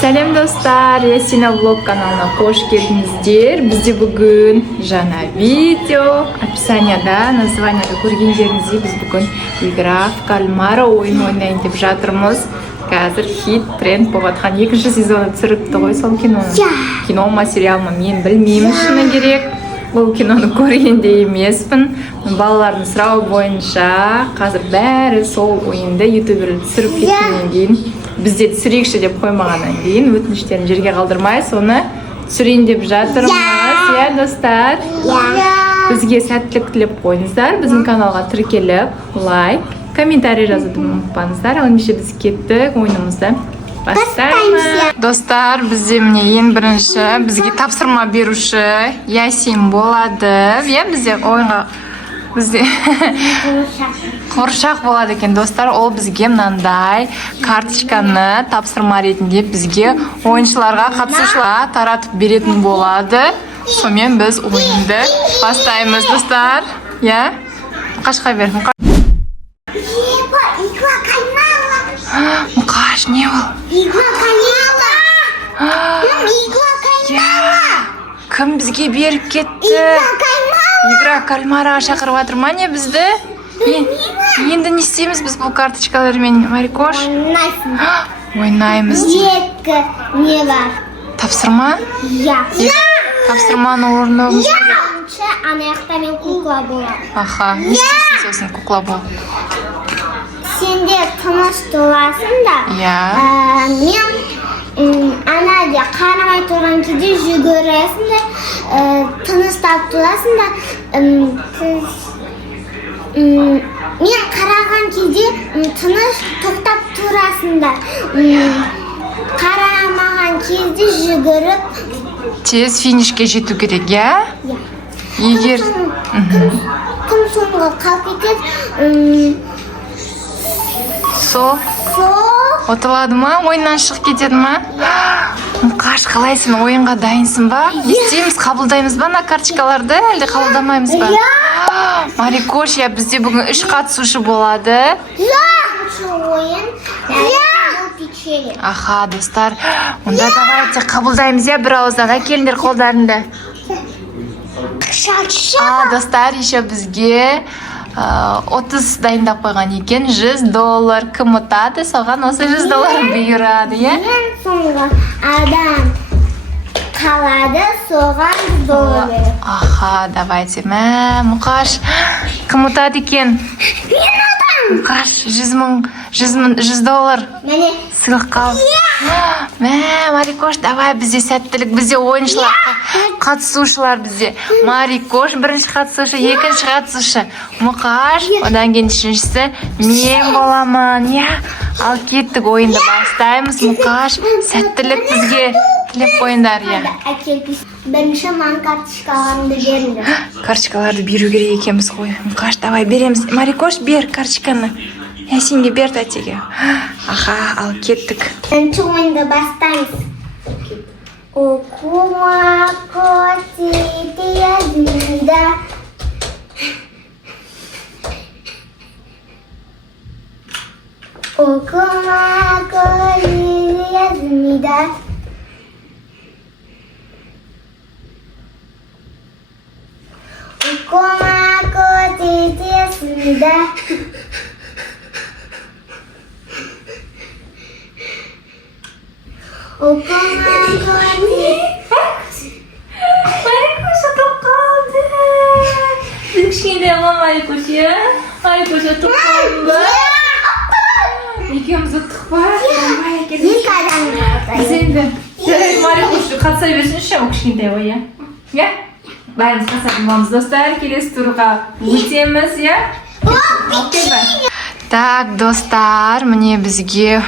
Сәлем достар, Ясина влог каналына қош келдіңіздер. Бізде бүгін жаңа видео, описанияда, названиеда көргендеріңіздей біз бүгін игра в кальмара ойын ойнайын деп жатырмыз. Қазір хит тренд болып жатқан екінші сезоны түсіріпті ғой сол киноны. Кино ма, сериал ма, мен білмеймін шыны керек. Бұл киноны көрген де емеспін. Балалардың сұрауы бойынша қазір бәрі сол ойынды ютуберлер түсіріп кеткеннен кейін бізде түсірейікші деп қоймағаннан кейін өтініштерін жерге қалдырмай соны түсірейін деп жатырмыз. Иә, достар? Бізге сәттілік тілеп қойыңыздар. Біздің каналға тіркеліп, лайк, комментарий жазуды ұмытпаңыздар. Ал ендеше біз кеттік ойынымызды бастаймыз. Достар, бізде міне ең бірінші бізге тапсырма беруші Ясин болады. Иә, бізде ойынға бізде қуыршақ болады екен, достар. Ол бізге мынандай карточканы тапсырма ретінде бізге ойыншыларға, қатысушыларға таратып беретін болады. Сонымен біз ойынды бастаймыз, достар. Иә? Мұқашқа бер. Мұқаш, не ол? Игра кальмара. Игра кальмара. Кім бізге беріп кетті? Игра кальмараға шақырып жатыр ма не бізді? Енді не істейміз біз бұл карточкалармен, Марикош? Ойнаймыз. Екі не бар? Тапсырма? Я. Тапсырманы орындауымыз керек. Ана жақта мен кукла болады. Аха, не істейсің сосын кукла болып? Сенде тыныш тұрасың да. Мен анаде қарамай тұрған кезде жүгіресің да, тыныштап тұрасың да. Мен қараған кезде тыныш тоқтап тұрасың да. Қарамаған кезде жүгіріп тез финишке жету керек, иә? Егер кім соңғы қалып кетеді, сол ұтылады ма? Ойыннан шығып кетеді ма? Мұқаш, қалай сен ойынға дайынсың ба? Не істейміз, қабылдаймыз ба на карточкаларды, әлде қабылдамаймыз ба? Марикош, бізде бүгін 3 қатысушы болады. Аха, достар, онда давайте қабылдаймыз, бір ауыздан әкеліңдер қолдарында. Достар, еще бізге 30 дайындап қойған екен, $100. Кім ұтады, соған осы $100 бұйырады, иә? Мен соңғы адам қалады, соған $100 береді. Аха, давайте. Мұқаш, кім ұтады екен? Мен ұтам. Мұқаш, $100 Мәне сыйлық қалды. Марикош, давай, бізде сәттілік, бізде ойыншылар, қатысушылар бізде. Марикош, бірінші қатысушы, екінші қатысушы. Мұқаш, одан кейін үшіншісі мен боламын. Ал кеттік, ойынды бастаймыз. Мұқаш, сәттілік бізге тілеп қойыңдар. Бірінші ман карточкаларымды беріңдер. Карточкаларды беру керек екенбіз ғой. Мұқаш, давай береміз. Марикош, бер карточканы. Ясинге бер тәтеге. Аха, ал кеттік. Бірінші ойынды бастаймыз. Окума котите язмида. Окума котите язмида. Окума котите язмида. Марикош ұтып қалды. Біз кішкентай ма Марикош, иә? Марикош ұтып қалды ба? Екеуміз ұттық па? Екі адам Біз енді Марикош қатыса берсінші, ол кішкентай ғой, иә? Бәріміз қатысатын боламыз, достар. Келесі турға өтеміз, иә? Так, достар, міне бізге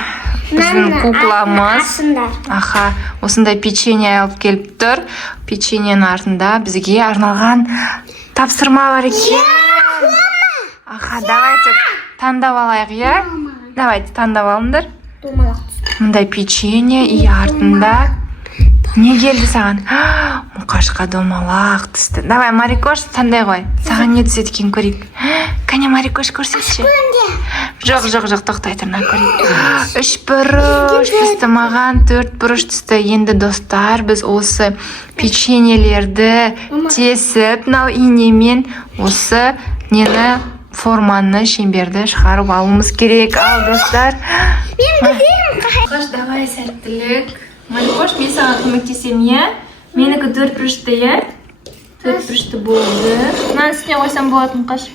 біздің кукламыз. Аха, осындай печенье алып келіп тұр. Печеньенің артында бізге арналған тапсырма бар екен. Аха, давайте таңдап алайық, иә? Давайте таңдап алыңдар. Мындай печенье и артында не келді саған? Мұқашқа домалақ түсті. Давай, Марикош, таңдай ғой. Саған не түседі екен көрейік. Кәне, Марикош, көрсетші. Жоқ, тоқтай тұрмай көрейік. 3 бұрыш түсті маған, 4 бұрыш түсті. Енді достар, біз осы печеньелерді тесіп, мынау инемен осы нені форманы, шеңберді шығарып алуымыз керек. Ал достар. Қош, давай сәттілік. Марикош, мен саған көмектесем, иә? Менікі 4 бұрышты, иә? 4 бұрышты болды. Мынаны үстіне қойсам болатын, қаш.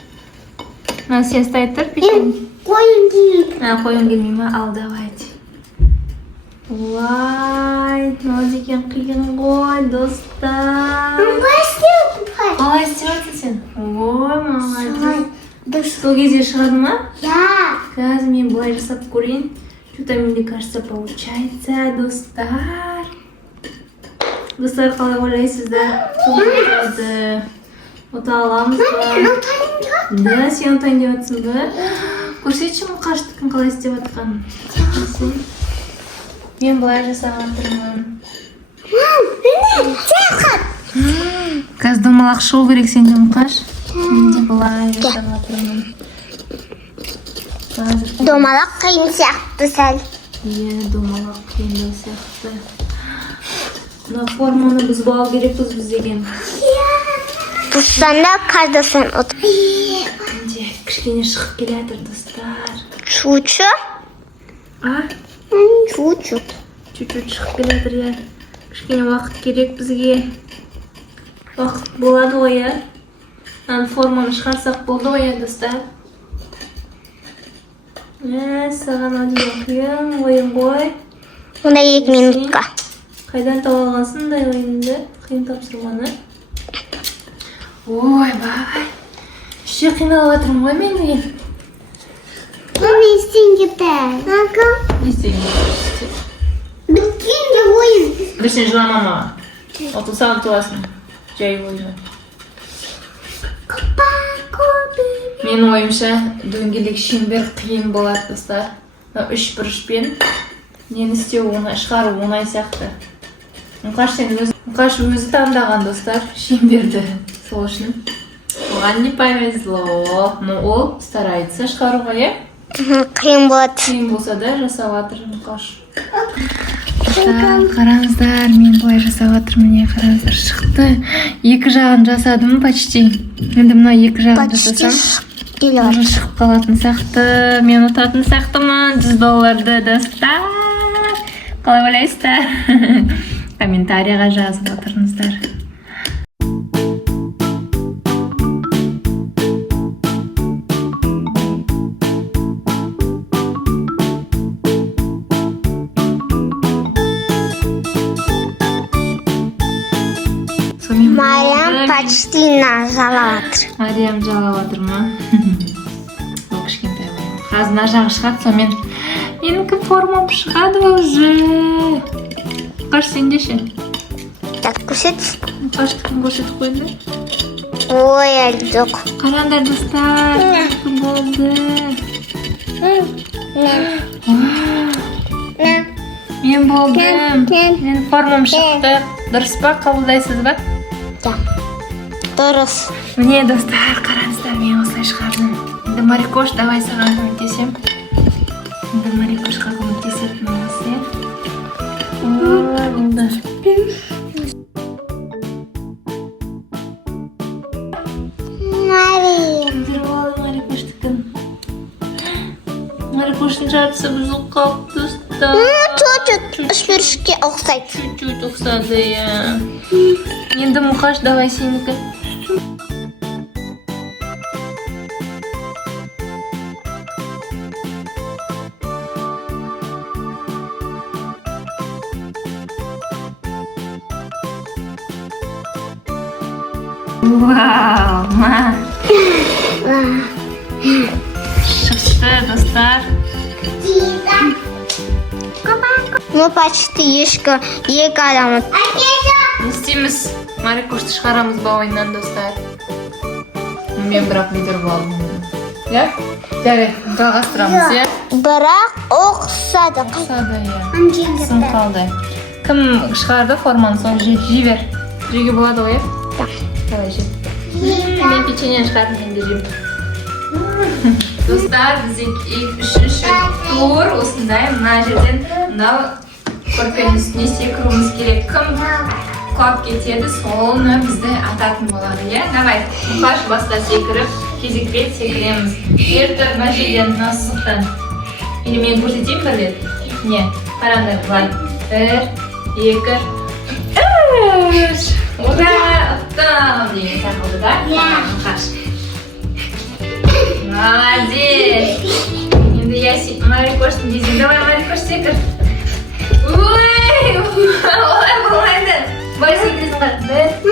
Мынаны сен ұстай тұр, печенье. Қойын келмейді. Қойын келмей ма? Ал, давайте. Вай, мынау деген қиын ғой, достар. Қалай істеп жатсың сен? Ой, молодец. Сол кезде шығады ма? Да. Қазір мен былай жасап көрейін. Что-то мне кажется получается, достар. Достар, қалай ойлайсыздар? Солай ота аламыз ба? Да, сен отайын деп жатсың ба? Көрсетші мұқаштықын қалай істеп жатқанын. Мен былай жасаған тұрмын. Қазір домалақ шығу керек сенде мұқаш. Мен де былай жасаған тұрмын. Домалақ қиын сияқты сәл. Иә, домалақ қиындау сияқты. Мына форманы бұзып алу керекпіз біз деген. Бұзсаң да қайдасын отыр. Менде кішкене шығып келе жатыр, достар. Чучу? А? Чучу. Чуть-чуть шығып келе жатыр, иә. Кішкене уақыт керек бізге. Уақыт болады ғой, иә. Мына форманы шығарсақ болды ғой, иә, достар. Саған өте қиын ойын ғой. Онда 2 минутқа. Қайдан тауып алғансың да ойынды? Қиын тапсырманы. Ой, бай. Іште қиналып жатырмын ғой мен деген. Мен істейін бәл. Не істейін? Біткен де ойын. Бір сен жылама маған. Отылсаң туасың. Жай ойын. Мен ойымша дөңгелек шеңбер қиын болады, достар. 3 бұрышпен нені істеу шығару оңай сияқты. Мұқаш өзі таңдаған, достар, шеңберді. Сол үшін оған не повезло. Но ол старается шығаруға, иә? Қиын болады. Қиын болса да жасап жатыр Мұқаш. Қараңыздар, мен былай жасап жатырмын, міне қараңыздар, шықты. 2 жағын жасадым почти. Енді мына 2 жағын жасасам шығып қалатын сияқты. Мен ұтатын сияқтымын $100, достар. Қалай ойлайсыздар? Комментарияға жазып отырыңыздар. Мариям почти жалап жатыр. Мариям жалап жатыр ма? Ол кішкентай ғой. Қазір мына жағы шығады, сонымен менікі формам шығады уже. Қаш сенде ше? Так, көрсет. Қаштықын көрсетіп қойды. Ой, әлі жоқ. Қараңдар, достар, кім болды? Мен болдым. Мен формам шықты. Дұрыс па, қабылдайсыз ба? Да. Дұрыс. Міне, достар, қараңыздар, мен осылай шығардым. Енді Марикош, давай саған көмектесем. Енді Марикошқа көмектесетін осы. Ой, болды. Өндіріп алды Марикоштікін. Марикоштың жартысы бұзылып қалыпты, достар. Чуть-чуть үш-бүрішке ұқсайды. Чуть-чуть ұқсады, иә. Енді Мұқаш, давай сенікі. Вау, ма. Шықты, достар. Мы почти екі адамыз. Не істейміз? Марикошты шығарамыз ба ойыннан, достар? Мен бірақ бүйтіріп алдым. Иә? Жарайды, жалғастырамыз, иә? Бірақ ұқсады. Ұқсады, иә. Сын қалды. Кім шығарды форманы, соны жей бер. Жеуге болады ғой, иә? Да. Давай, жей. Мен печенье шығардым, енді жеймін. Dostlar, biz ilk üçüncü tur osындай mына жерден мынау көрпенің үстіне секіруіміз керек. Кім құлап кетеді, соны бізді ататын болады, иә? Давай, мұқаш баста секіріп, кезекпен секіреміз. Ертіп мына жерден мына сызықтан. Или мен көрсетейін бір рет? Не, қараңдар, былай. 1, 2, 3. Ура! Ұттым! Деген тақылды да? Иә. Мұқаш. Молодец! Енді я Марикоштың дейсің. Давай, Марикош, секір. Ой! Олай болмайды. Былай секіресің қар. 1, 2,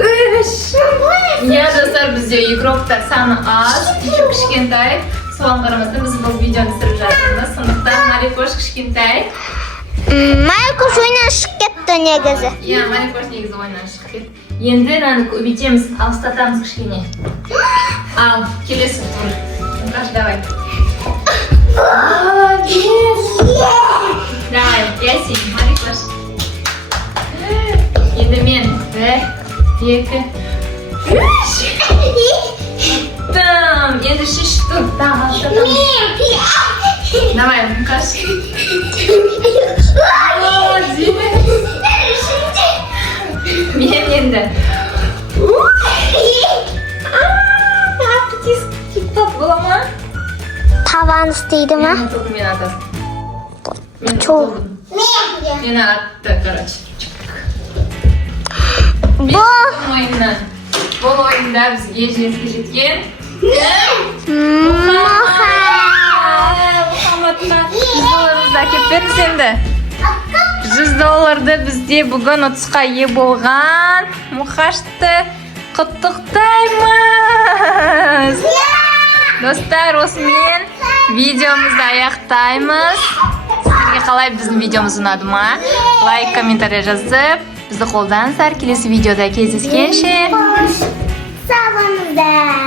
3. Иә, достар, бізде игроктар саны аз, кішкентай. Соған қарамастан біз бұл видеоны түсіріп жатырмыз. Сондықтан Марикош кішкентай. Марикош ойнан шығып кетті негізі. Иә, Марикош негізі ойнан шығып кетті. Енді мынаны көбейтеміз, алыстатамыз кішкене. Ал, келесі тур. Мұқаш, давай. Молодец! Давай, я сен, Марикош. Енді мен 1, 2, 3. Там, енді 6 тур. Там, алыстатамыз. Давай, Мұқаш. Молодец! Мен енді. Тап бола ма? Таван істейді ма? Мен атасың. Чоу. Мен атты, короче. Бұл ойында бізге жеңіске жеткен. Мұхаммадқа $100 әкеп беріңіз енді. $100 бізде бүгін ұтысқа ие болған Мұқашты құттықтаймыз. Достар, осымен видеомызды аяқтаймыз. Сіздерге қалай біздің видеомыз ұнады ма? Лайк, комментарий жазып, бізді қолдаңыздар. Келесі видеода кездескенше. Сау болыңыздар.